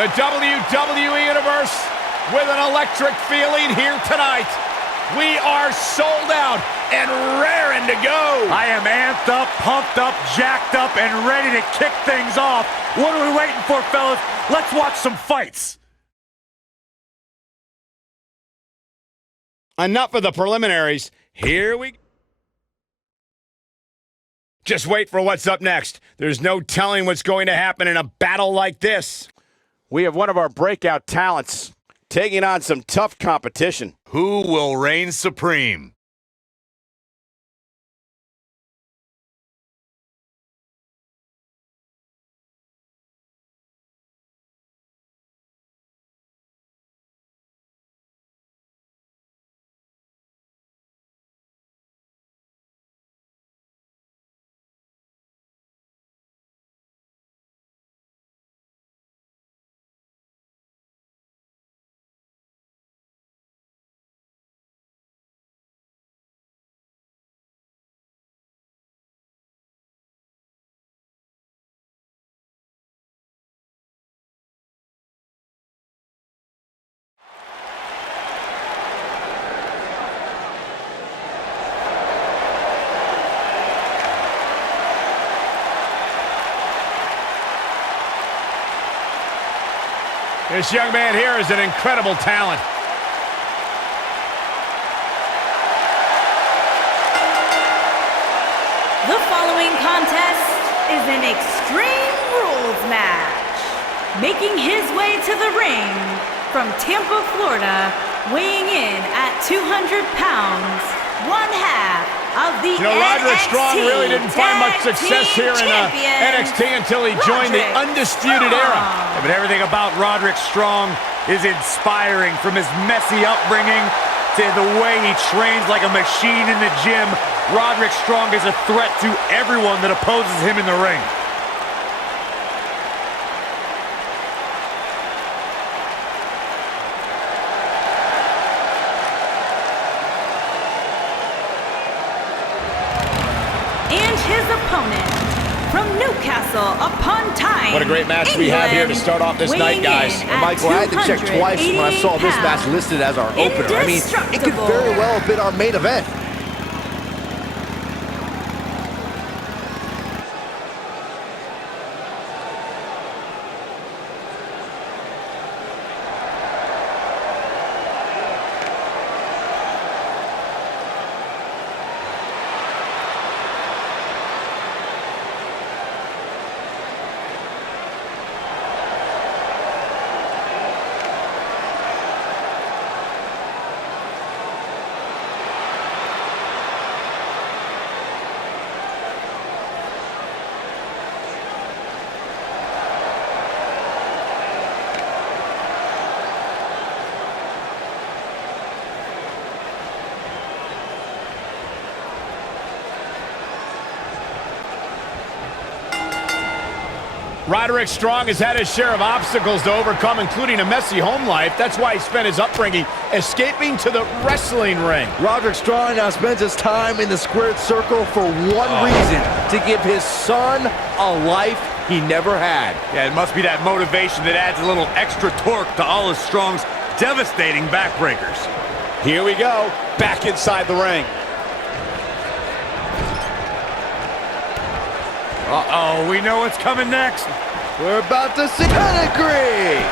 The WWE Universe with an electric feeling here tonight. We are sold out and raring to go. I am amped up, pumped up, jacked up, and ready to kick things off. What are we waiting for, fellas? Let's watch some fights. Enough of the preliminaries. Here we go. Just wait for what's up next. There's no telling what's going to happen in a battle like this. We have one of our breakout talents taking on some tough competition. Who will reign supreme? This young man here is an incredible talent. The following contest is an Extreme Rules match. Making his way to the ring from Tampa, Florida, weighing in at 200 pounds, one half of the Roderick NXT Strong really didn't find much success here in NXT until he joined the Undisputed Era. Yeah, but everything about Roderick Strong is inspiring, from his messy upbringing to the way he trains like a machine in the gym. Roderick Strong is a threat to everyone that opposes him in the ring. His opponent from Newcastle upon Tyne. What a great match we have here to start off this night, guys. Michael, I had to check twice when I saw this match listed as our opener. I mean, it could very well have been our main event. Roderick Strong has had his share of obstacles to overcome, including a messy home life. That's why he spent his upbringing escaping to the wrestling ring. Roderick Strong now spends his time in the squared circle for one reason: to give his son a life he never had. Yeah, it must be that motivation that adds a little extra torque to all of Strong's devastating backbreakers. Here we go, back inside the ring. Uh-oh, we know what's coming next. We're about to see pedigree.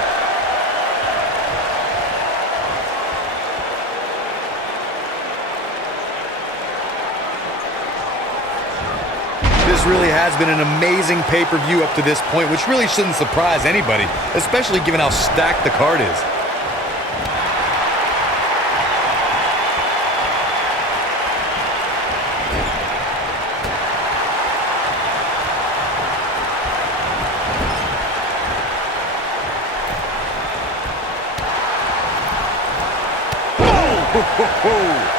This really has been an amazing pay-per-view up to this point, which really shouldn't surprise anybody, especially given how stacked the card is.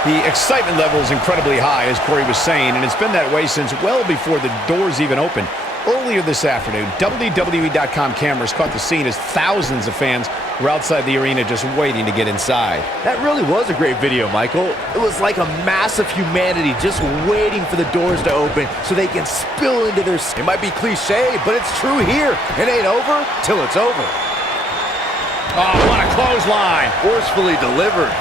The excitement level is incredibly high, as Corey was saying, and it's been that way since well before the doors even opened. Earlier this afternoon, WWE.com cameras caught the scene as thousands of fans were outside the arena just waiting to get inside. That really was a great video, Michael. It was like a mass of humanity just waiting for the doors to open so they can spill into their... It might be cliche, but it's true here. It ain't over till it's over. Oh, what a clothesline. Forcefully delivered.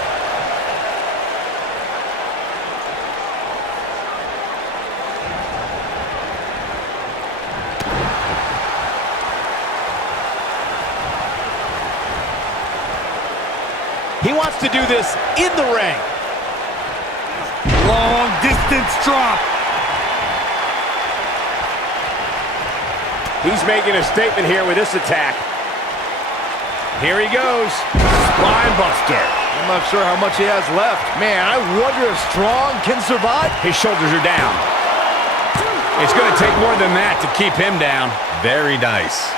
He wants to do this in the ring. Long distance drop. He's making a statement here with this attack. Here he goes. Spine buster. I'm not sure how much he has left. Man, I wonder if Strong can survive. His shoulders are down. It's going to take more than that to keep him down. Very nice.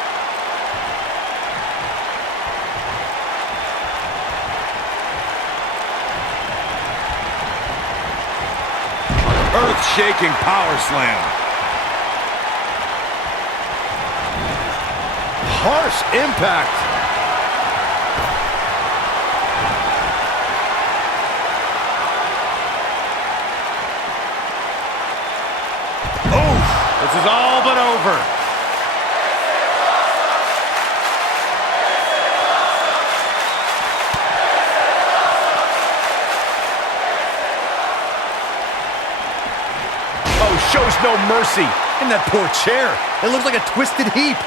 Earth-shaking power slam. Harsh impact. This is all but over. Oh, shows no mercy. In that poor chair. It looks like a twisted heap.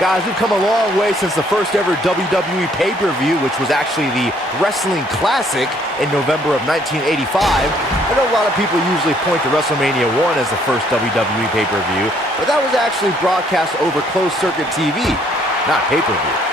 Guys, we've come a long way since the first ever WWE pay-per-view, which was actually the Wrestling Classic in November of 1985. I know a lot of people usually point to WrestleMania 1 as the first WWE pay-per-view, but that was actually broadcast over closed-circuit TV, not pay-per-view.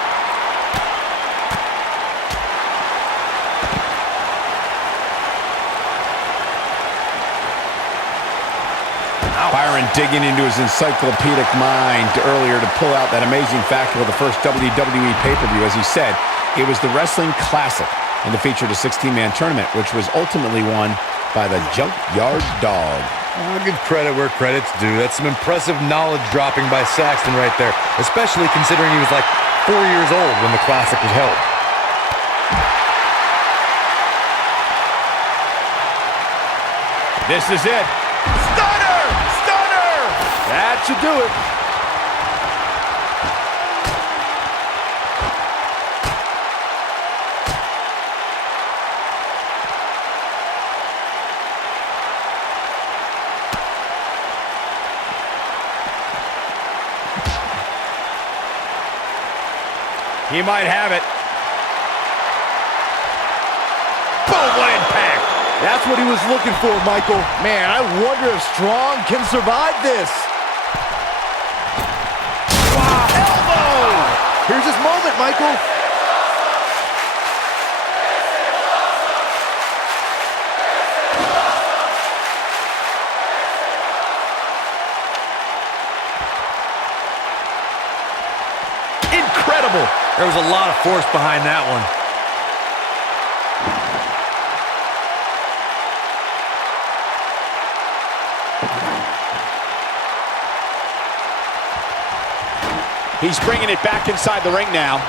Byron digging into his encyclopedic mind earlier to pull out that amazing fact of the first WWE pay-per-view. As he said, it was the Wrestling Classic, and it featured a 16-man tournament, which was ultimately won by the Junkyard Dog. I'll give credit where credit's due. That's some impressive knowledge dropping by Saxton right there, especially considering he was like 4 years old when the Classic was held. This is it. Stunner! Stunner! That should do it. He might have it. Boom, what impact! That's what he was looking for, Michael. Man, I wonder if Strong can survive this. Wow, elbow! Here's his moment, Michael. Incredible! There was a lot of force behind that one. He's bringing it back inside the ring now.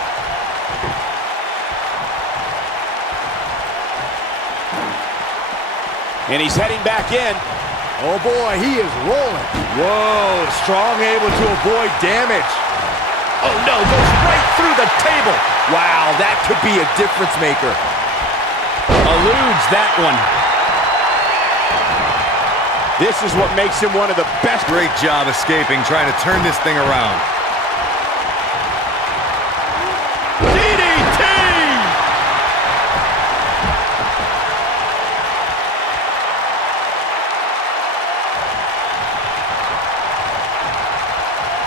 And he's heading back in. Oh boy, he is rolling. Whoa, Strong able to avoid damage. Oh no, goes right through the table. Wow, that could be a difference maker. Eludes that one. This is what makes him one of the best. Great job escaping, trying to turn this thing around. DDT!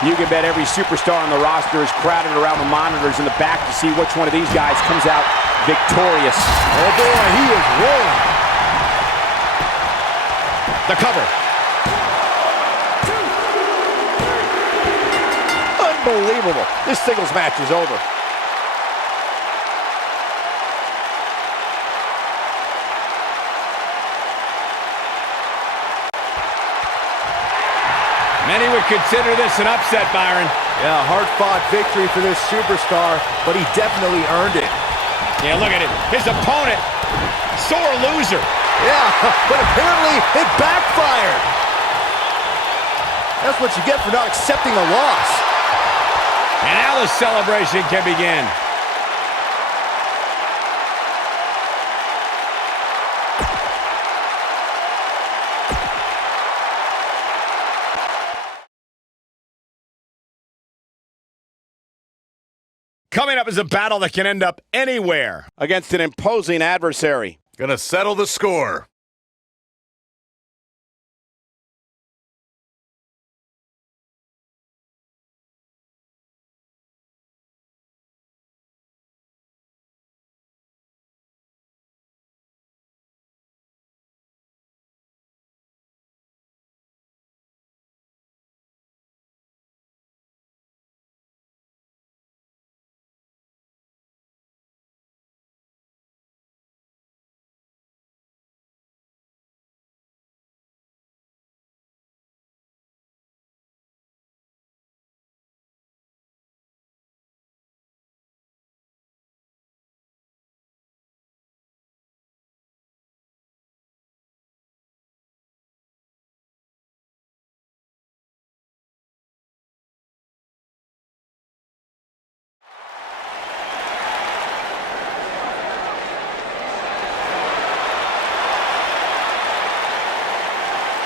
You can bet every superstar on the roster is crowded around the monitors in the back to see which one of these guys comes out victorious. Oh boy, he is rolling. The cover. Unbelievable. This singles match is over. Many would consider this an upset, Byron. Yeah, hard-fought victory for this superstar, but he definitely earned it. Yeah, look at it. His opponent, sore loser. Yeah, but apparently it backfired. That's what you get for not accepting a loss. And now the celebration can begin. Coming up is a battle that can end up anywhere against an imposing adversary. Gonna settle the score.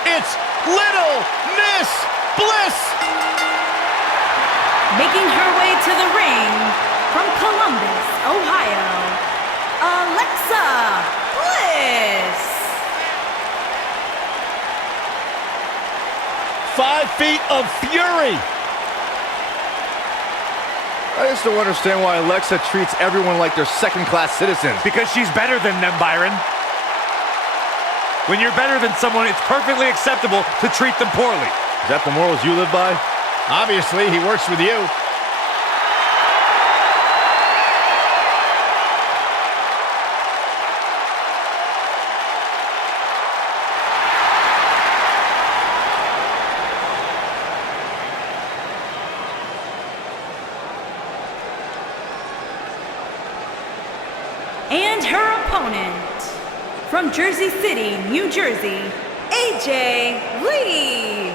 It's Little Miss Bliss! Making her way to the ring from Columbus, Ohio, Alexa Bliss. 5 feet of fury. I just don't understand why Alexa treats everyone like they're second-class citizens. Because she's better than them, Byron. When you're better than someone, it's perfectly acceptable to treat them poorly. Is that the morals you live by? Obviously, he works with you. And her opponent, from Jersey City, New Jersey, AJ Lee.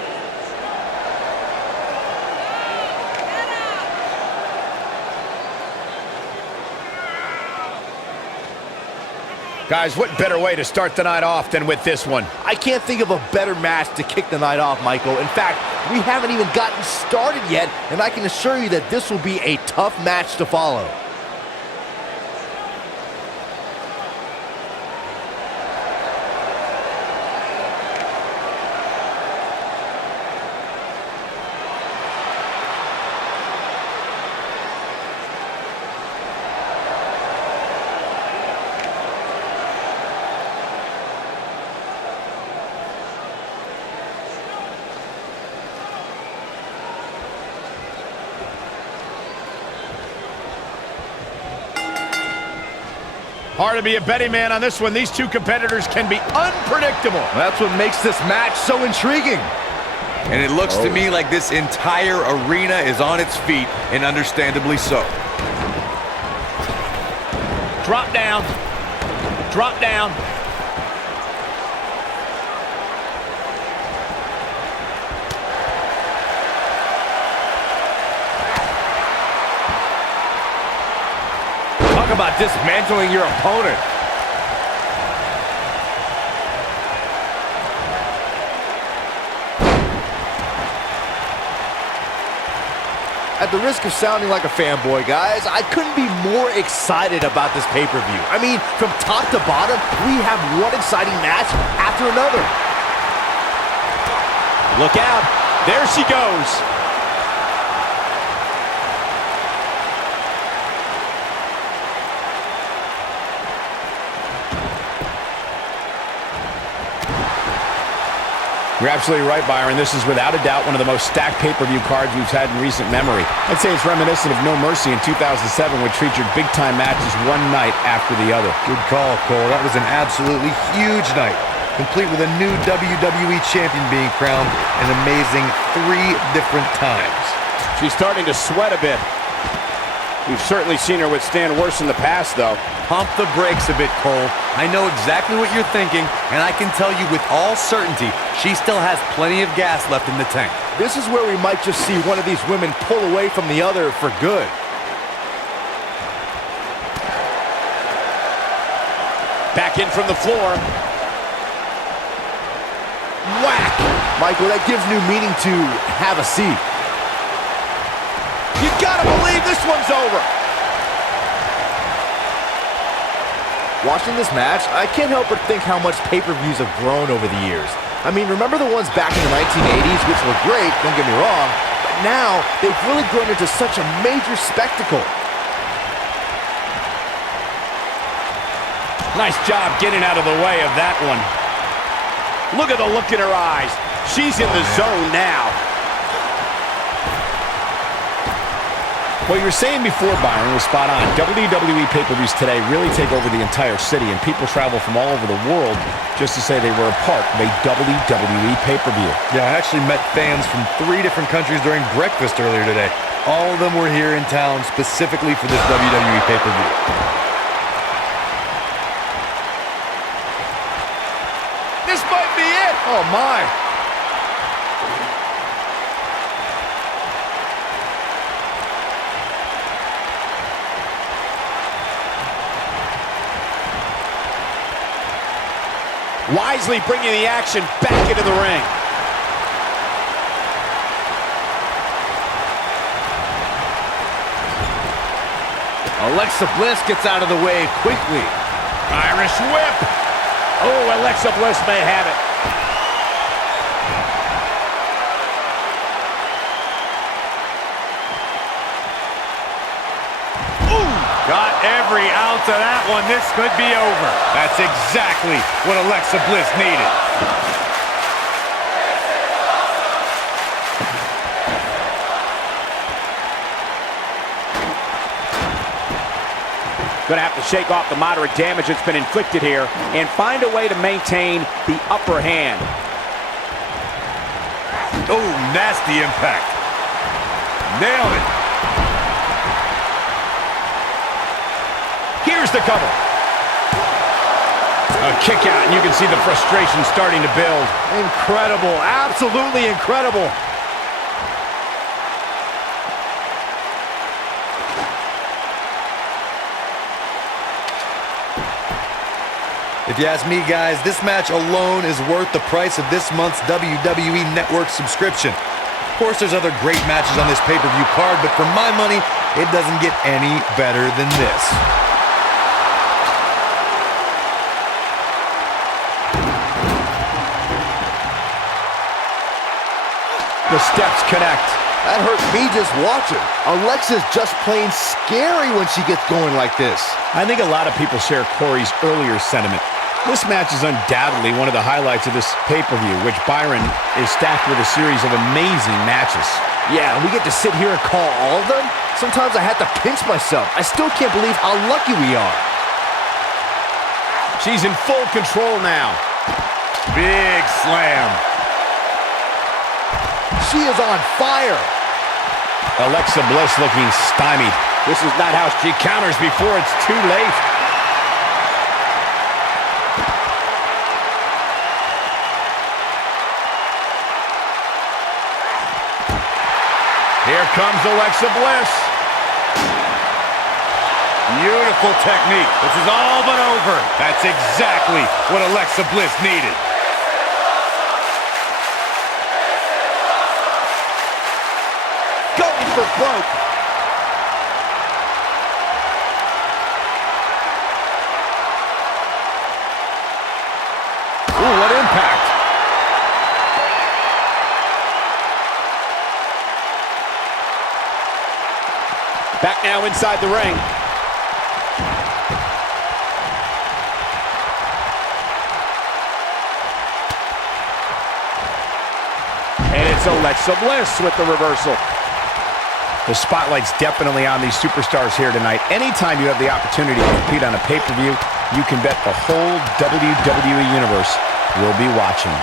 Guys, what better way to start the night off than with this one? I can't think of a better match to kick the night off, Michael. In fact, we haven't even gotten started yet, and I can assure you that this will be a tough match to follow. Hard to be a betting man on this one. These two competitors can be unpredictable. That's what makes this match so intriguing. And it looks to me like this entire arena is on its feet, and understandably so. Drop down. Drop down. Talk about dismantling your opponent. At the risk of sounding like a fanboy, guys, I couldn't be more excited about this pay-per-view. I mean, from top to bottom, we have one exciting match after another. Look out. There she goes. You're absolutely right, Byron. This is without a doubt one of the most stacked pay-per-view cards we've had in recent memory. I'd say it's reminiscent of No Mercy in 2007, which featured big-time matches one night after the other. Good call, Cole. That was an absolutely huge night, complete with a new WWE champion being crowned an amazing 3 different times. She's starting to sweat a bit. We've certainly seen her withstand worse in the past, though. Pump the brakes a bit, Cole. I know exactly what you're thinking, and I can tell you with all certainty, she still has plenty of gas left in the tank. This is where we might just see one of these women pull away from the other for good. Back in from the floor. Whack! Michael, that gives new meaning to have a seat. You gotta believe this one's over. Watching this match, I can't help but think how much pay-per-views have grown over the years. I mean, remember the ones back in the 1980s, which were great, don't get me wrong, but now they've really grown into such a major spectacle. Nice job getting out of the way of that one. Look at the look in her eyes. She's in the zone now. What you were saying before, Byron, was spot on. WWE pay-per-views today really take over the entire city, and people travel from all over the world just to say they were a part of a WWE pay-per-view. Yeah, I actually met fans from 3 different countries during breakfast earlier today. All of them were here in town specifically for this WWE pay-per-view. This might be it. Oh, my. Wisely bringing the action back into the ring. Alexa Bliss gets out of the way quickly. Irish whip. Oh, Alexa Bliss may have it. Got every ounce of that one. This could be over. That's exactly what Alexa Bliss needed. Gonna have to shake off the moderate damage that's been inflicted here and find a way to maintain the upper hand. Oh, nasty impact. Nailed it. Here's the cover. A kick out, and you can see the frustration starting to build. Incredible, absolutely incredible. If you ask me, guys, this match alone is worth the price of this month's WWE Network subscription. Of course, there's other great matches on this pay-per-view card, but for my money, it doesn't get any better than this. The steps connect. That hurt me just watching. Alexa's just plain scary when she gets going like this. I think a lot of people share Corey's earlier sentiment. This match is undoubtedly one of the highlights of this pay-per-view, which Byron is stacked with a series of amazing matches. Yeah, we get to sit here and call all of them? Sometimes I have to pinch myself. I still can't believe how lucky we are. She's in full control now. Big slam. She is on fire. Alexa Bliss looking stymied. This is not how she counters before it's too late. Here comes Alexa Bliss. Beautiful technique. This is all but over. That's exactly what Alexa Bliss needed. Going for broke. Ooh, what impact. Back now inside the ring. And it's Alexa Bliss with the reversal. The spotlight's definitely on these superstars here tonight. Anytime you have the opportunity to compete on a pay-per-view, you can bet the whole WWE Universe will be watching.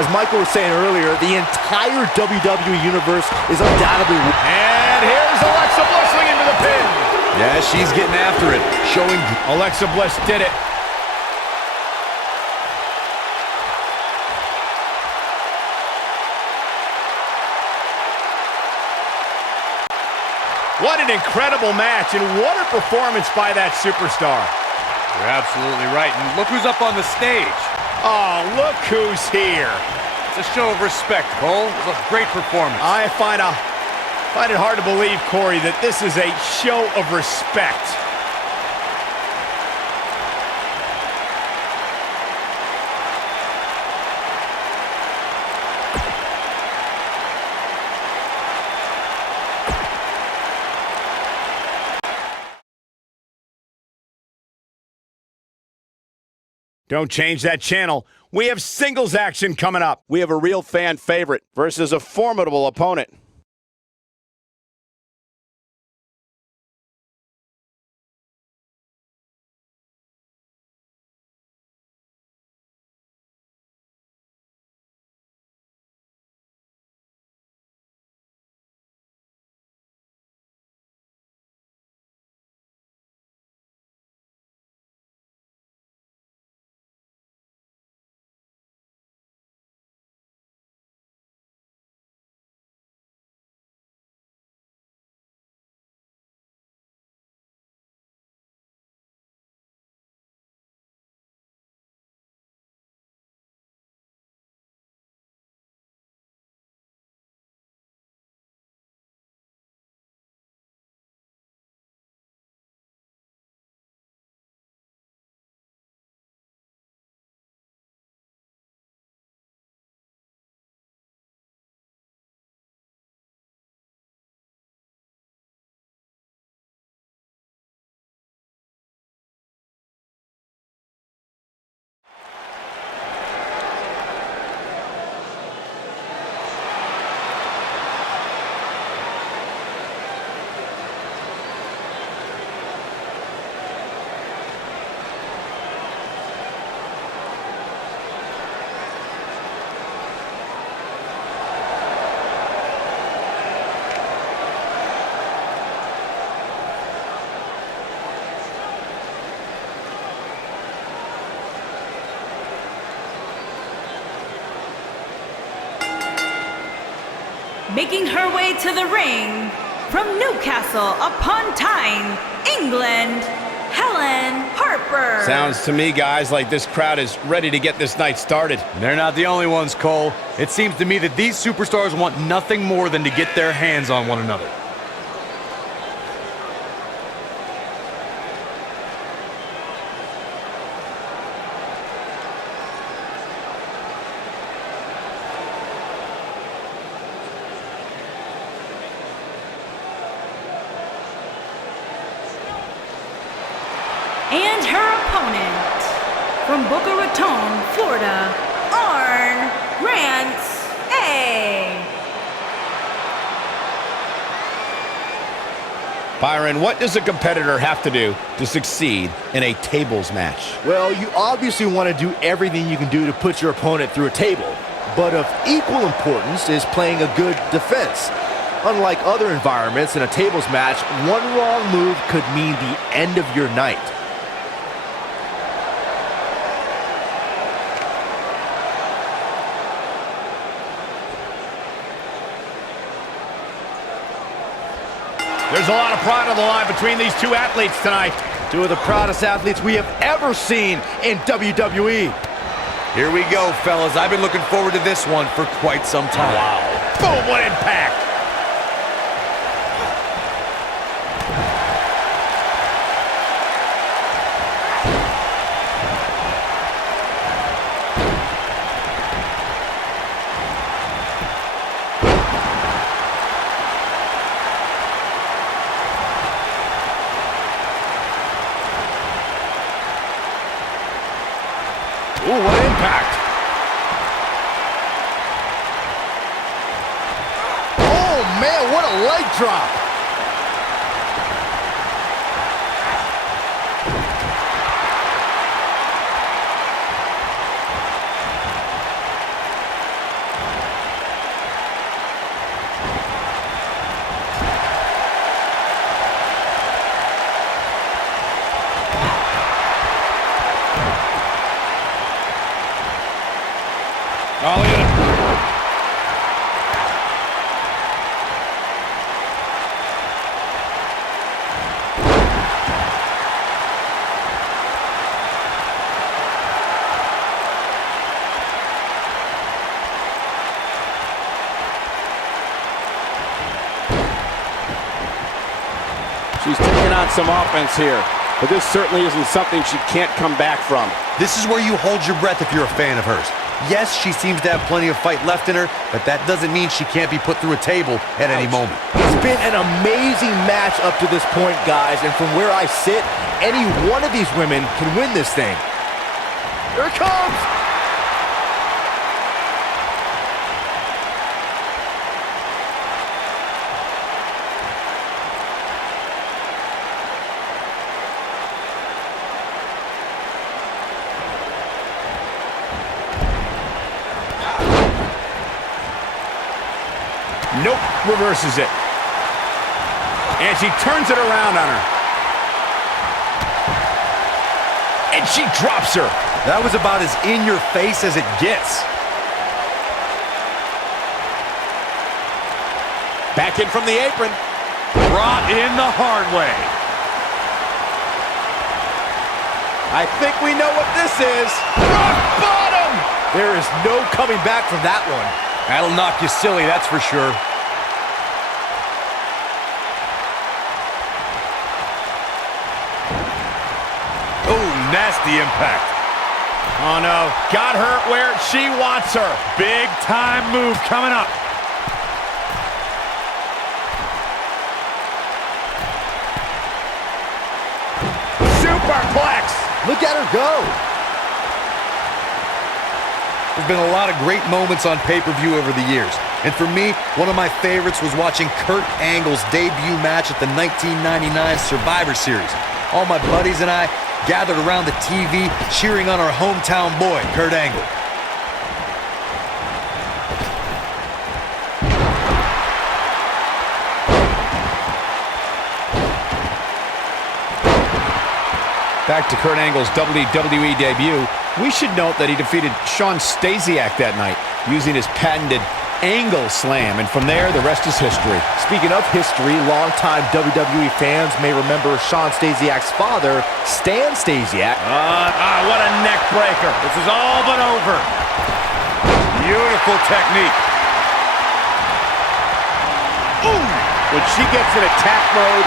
As Michael was saying earlier, the entire WWE Universe is undoubtedly... And here's Alexa Bliss into the pin. Yeah, she's getting after it, showing... Alexa Bliss did it. What an incredible match, and what a performance by that superstar. You're absolutely right. And look who's up on the stage. Oh, look who's here. It's a show of respect, Cole. It was a great performance. I find it hard to believe, Corey, that this is a show of respect. Don't change that channel. We have singles action coming up. We have a real fan favorite versus a formidable opponent. Making her way to the ring from Newcastle upon Tyne, England, Helen Harper. Sounds to me, guys, like this crowd is ready to get this night started. They're not the only ones, Cole. It seems to me that these superstars want nothing more than to get their hands on one another. And her opponent, from Boca Raton, Florida, Arn Rance A. Byron, what does a competitor have to do to succeed in a tables match? Well, you obviously want to do everything you can do to put your opponent through a table. But of equal importance is playing a good defense. Unlike other environments in a tables match, one wrong move could mean the end of your night. There's a lot of pride on the line between these two athletes tonight. Two of the proudest athletes we have ever seen in WWE. Here we go, fellas. I've been looking forward to this one for quite some time. Wow. Boom, what impact. Ooh, what impact. Oh, man, what a leg drop. She's taking on some offense here, but this certainly isn't something she can't come back from. This is where you hold your breath if you're a fan of hers. Yes, she seems to have plenty of fight left in her, but that doesn't mean she can't be put through a table at any moment. It's been an amazing match up to this point, guys, and from where I sit, any one of these women can win this thing. Here it comes! Nope, reverses it. And she turns it around on her. And she drops her. That was about as in-your-face as it gets. Back in from the apron. Brought in the hard way. I think we know what this is. Rock bottom! There is no coming back from that one. That'll knock you silly, that's for sure. Oh, nasty impact. Oh no, got her where she wants her. Big time move coming up. Superplex. Look at her go. There's been a lot of great moments on pay-per-view over the years. And for me, one of my favorites was watching Kurt Angle's debut match at the 1999 Survivor Series. All my buddies and I gathered around the TV cheering on our hometown boy, Kurt Angle. Back to Kurt Angle's WWE debut, we should note that he defeated Shawn Stasiak that night using his patented Angle Slam, and from there, the rest is history. Speaking of history, longtime WWE fans may remember Shawn Stasiak's father, Stan Stasiak. What a neck breaker. This is all but over. Beautiful technique. Ooh! When she gets in attack mode,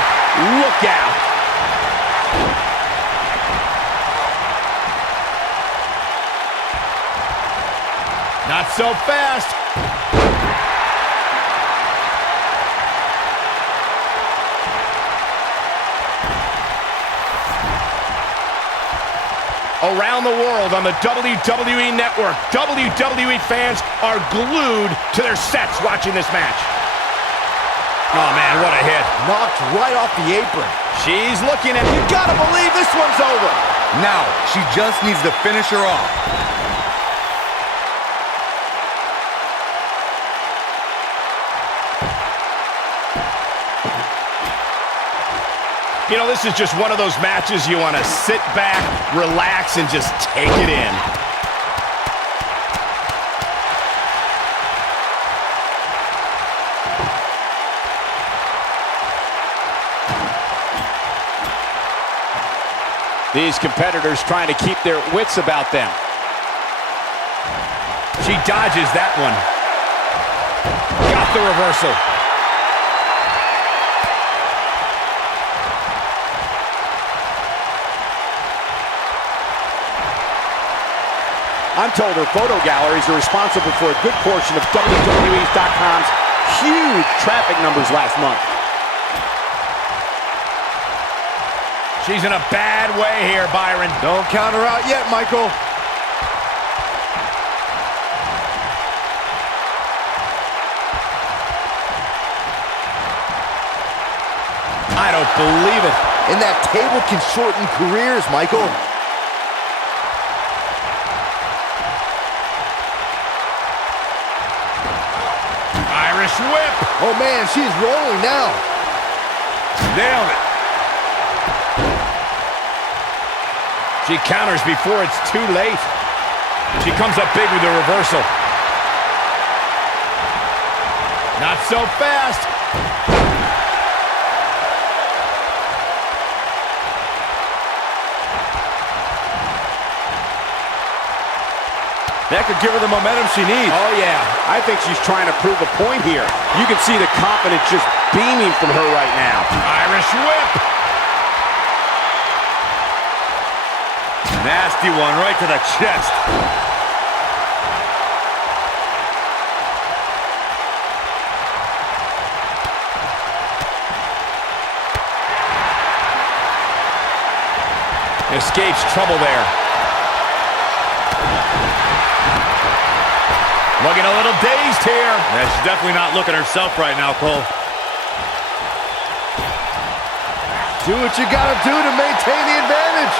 look out. Not so fast. Around the world on the WWE Network, WWE fans are glued to their sets watching this match. Oh man, what a hit. Knocked right off the apron. She's looking at, you gotta believe this one's over. Now, she just needs to finish her off. You know, this is just one of those matches you want to sit back, relax, and just take it in. These competitors trying to keep their wits about them. She dodges that one. Got the reversal. I'm told her photo galleries are responsible for a good portion of WWE.com's huge traffic numbers last month. She's in a bad way here, Byron. Don't count her out yet, Michael. I don't believe it. And that table can shorten careers, Michael. Irish whip. Oh man, she's rolling now. Nailed it. She counters before it's too late. She comes up big with the reversal. Not so fast. That could give her the momentum she needs. Oh, yeah. I think she's trying to prove a point here. You can see the confidence just beaming from her right now. Irish whip. Nasty one right to the chest. Escapes trouble there. Looking a little dazed here. Yeah, she's definitely not looking herself right now, Cole. Do what you gotta do to maintain the advantage.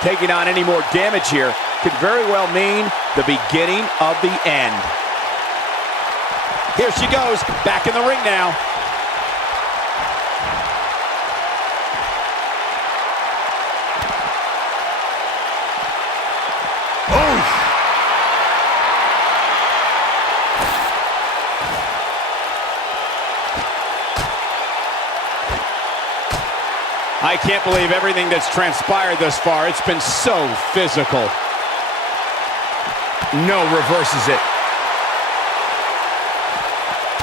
Taking on any more damage here could very well mean the beginning of the end. Here she goes, back in the ring now. I can't believe everything that's transpired thus far. It's been so physical. No, reverses it.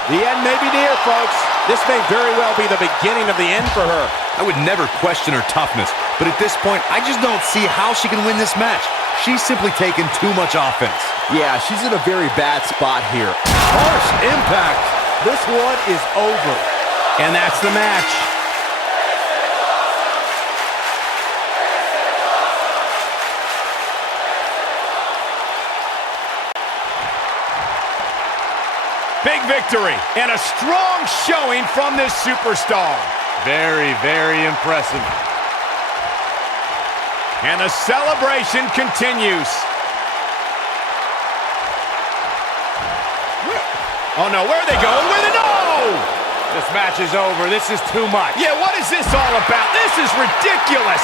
The end may be near, folks. This may very well be the beginning of the end for her. I would never question her toughness, but at this point, I just don't see how she can win this match. She's simply taken too much offense. Yeah, she's in a very bad spot here. Harsh impact. This one is over. And that's the match. Big victory and a strong showing from this superstar. Very, very impressive. And the celebration continues. Oh no, where are they going? Where are they? No! This match is over. This is too much. Yeah, what is this all about? This is ridiculous.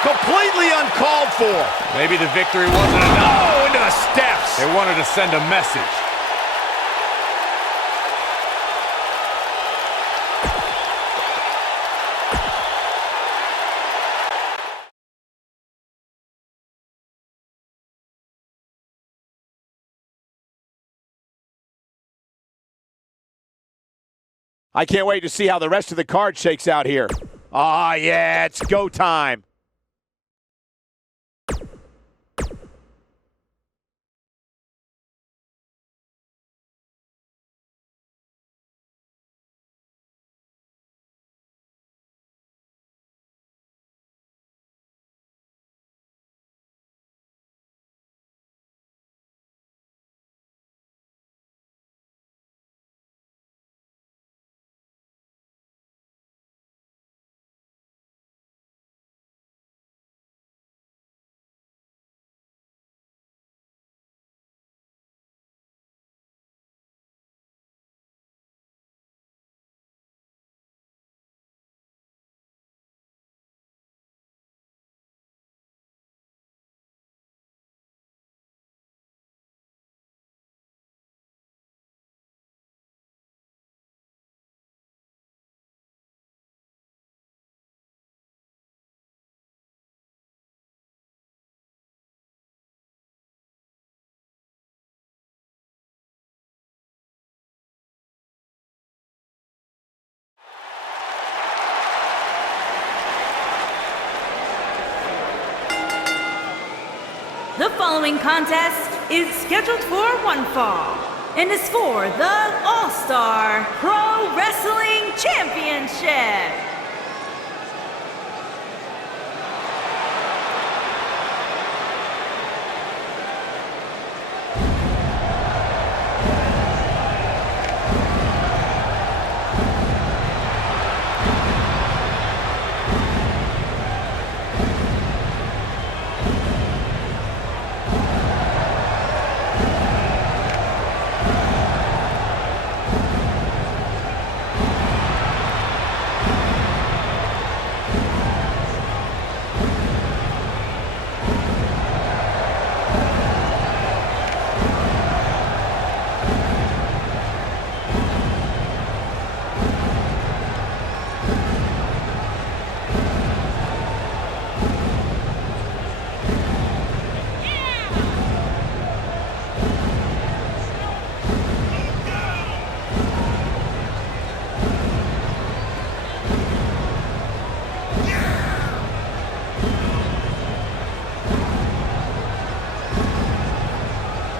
Completely uncalled for. Maybe the victory wasn't enough. Oh, into the steps. They wanted to send a message. I can't wait to see how the rest of the card shakes out here. Ah, yeah, it's go time. The following contest is scheduled for one fall and is for the All-Star Pro Wrestling Championship.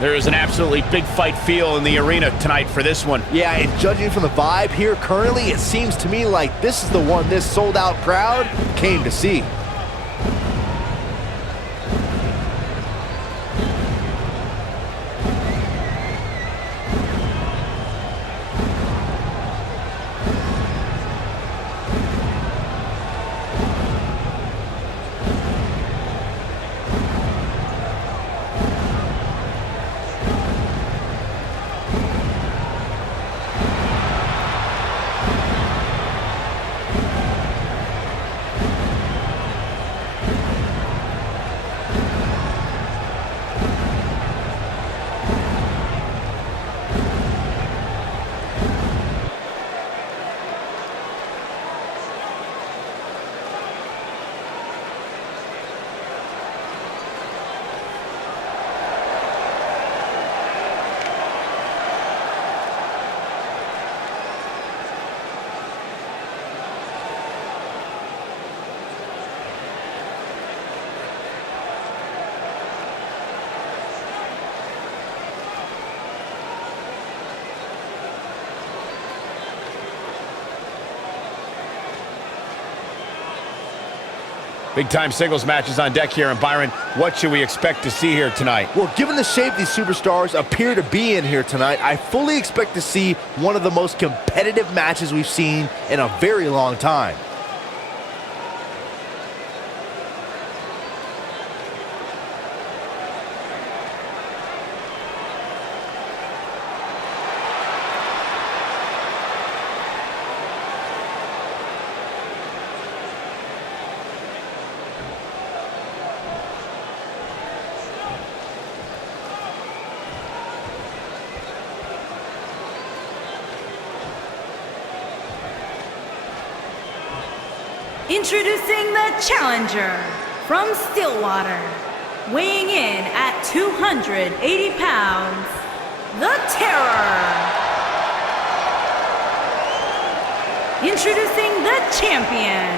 There is an absolutely big fight feel in the arena tonight for this one. Yeah, and judging from the vibe here currently, it seems to me like this is the one this sold-out crowd came to see. Big-time singles matches on deck here, and Byron, what should we expect to see here tonight? Well, given the shape these superstars appear to be in here tonight, I fully expect to see one of the most competitive matches we've seen in a very long time. Introducing the challenger from Stillwater, weighing in at 280 pounds, the Terror. Introducing the champion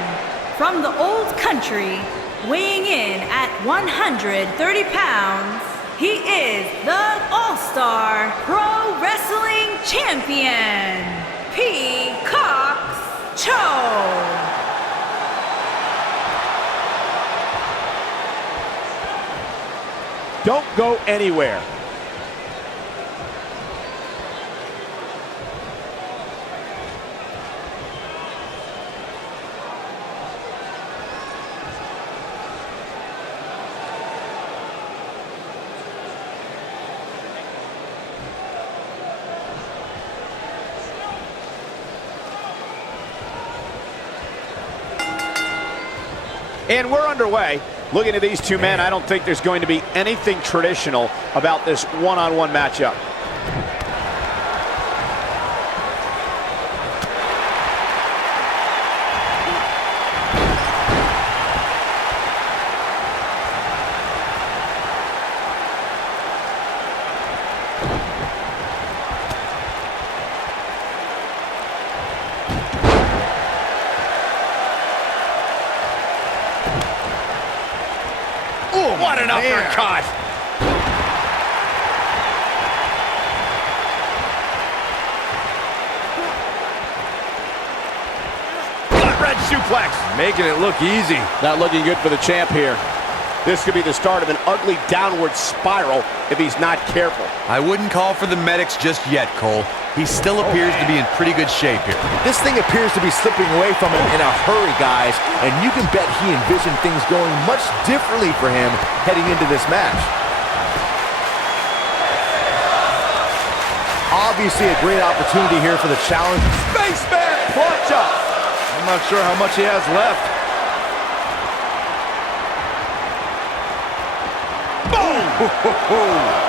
from the Old Country, weighing in at 130 pounds, he is the All-Star Pro Wrestling Champion, Peacock Cho. Don't go anywhere. And we're underway. Looking at these two men, I don't think there's going to be anything traditional about this one-on-one matchup. What an uppercut! Gut-wrench suplex. Making it look easy. Not looking good for the champ here. This could be the start of an ugly downward spiral if he's not careful. I wouldn't call for the medics just yet, Cole. He still appears to be in pretty good shape here. This thing appears to be slipping away from him in a hurry, guys, and you can bet he envisioned things going much differently for him heading into this match. Obviously a great opportunity here for the challenge. Spaceman punch up. I'm not sure how much he has left. Boom!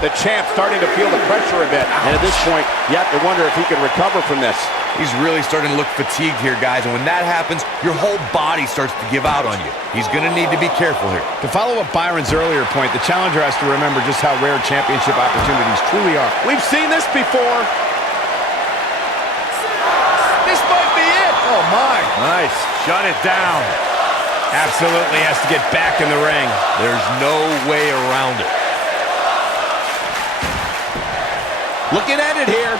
The champ starting to feel the pressure a bit. And at this point, you have to wonder if he can recover from this. He's really starting to look fatigued here, guys. And when that happens, your whole body starts to give out on you. He's going to need to be careful here. To follow up Byron's earlier point, the challenger has to remember just how rare championship opportunities truly are. We've seen this before. This might be it. Oh, my. Nice. Shut it down. Absolutely has to get back in the ring. There's no way around it. Looking at it here.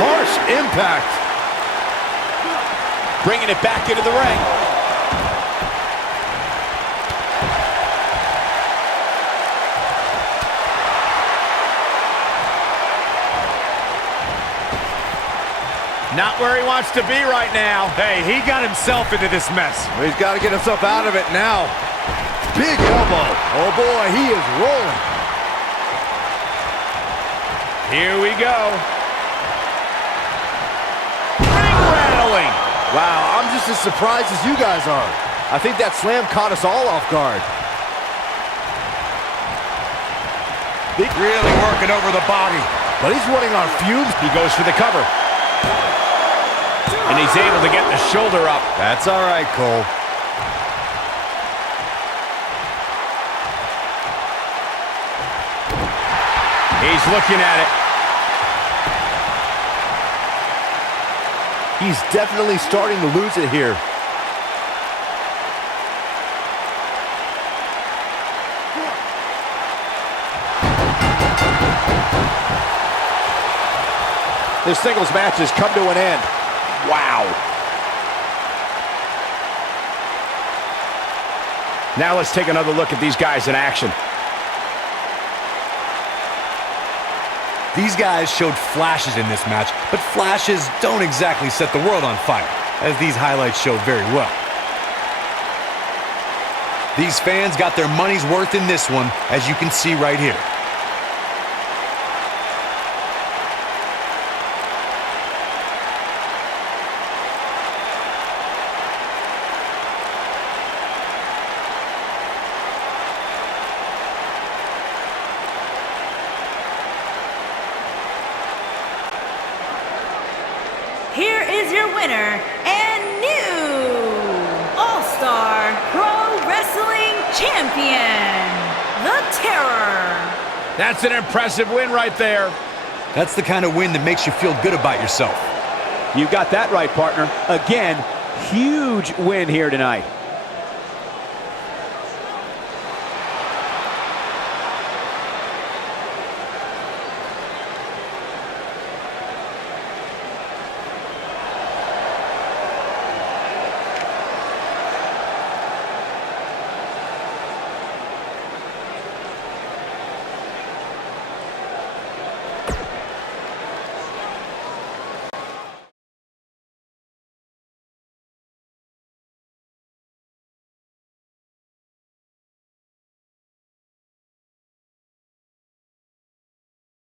Harsh impact. Bringing it back into the ring. Not where he wants to be right now. Hey, he got himself into this mess. He's got to get himself out of it now. Big elbow. Oh boy, he is rolling. Here we go. Ring rattling. Wow, I'm just as surprised as you guys are. I think that slam caught us all off guard. Really working over the body. But he's running on fumes. He goes for the cover. And he's able to get the shoulder up. That's all right, Cole. He's looking at it. He's definitely starting to lose it here. This singles match has come to an end. Wow. Now let's take another look at these guys in action. These guys showed flashes in this match, but flashes don't exactly set the world on fire, as these highlights show very well. These fans got their money's worth in this one, as you can see right here. Here is your winner and new All-Star Pro Wrestling Champion, The Terror. That's an impressive win right there. That's the kind of win that makes you feel good about yourself. You got that right, partner. Again, huge win here tonight.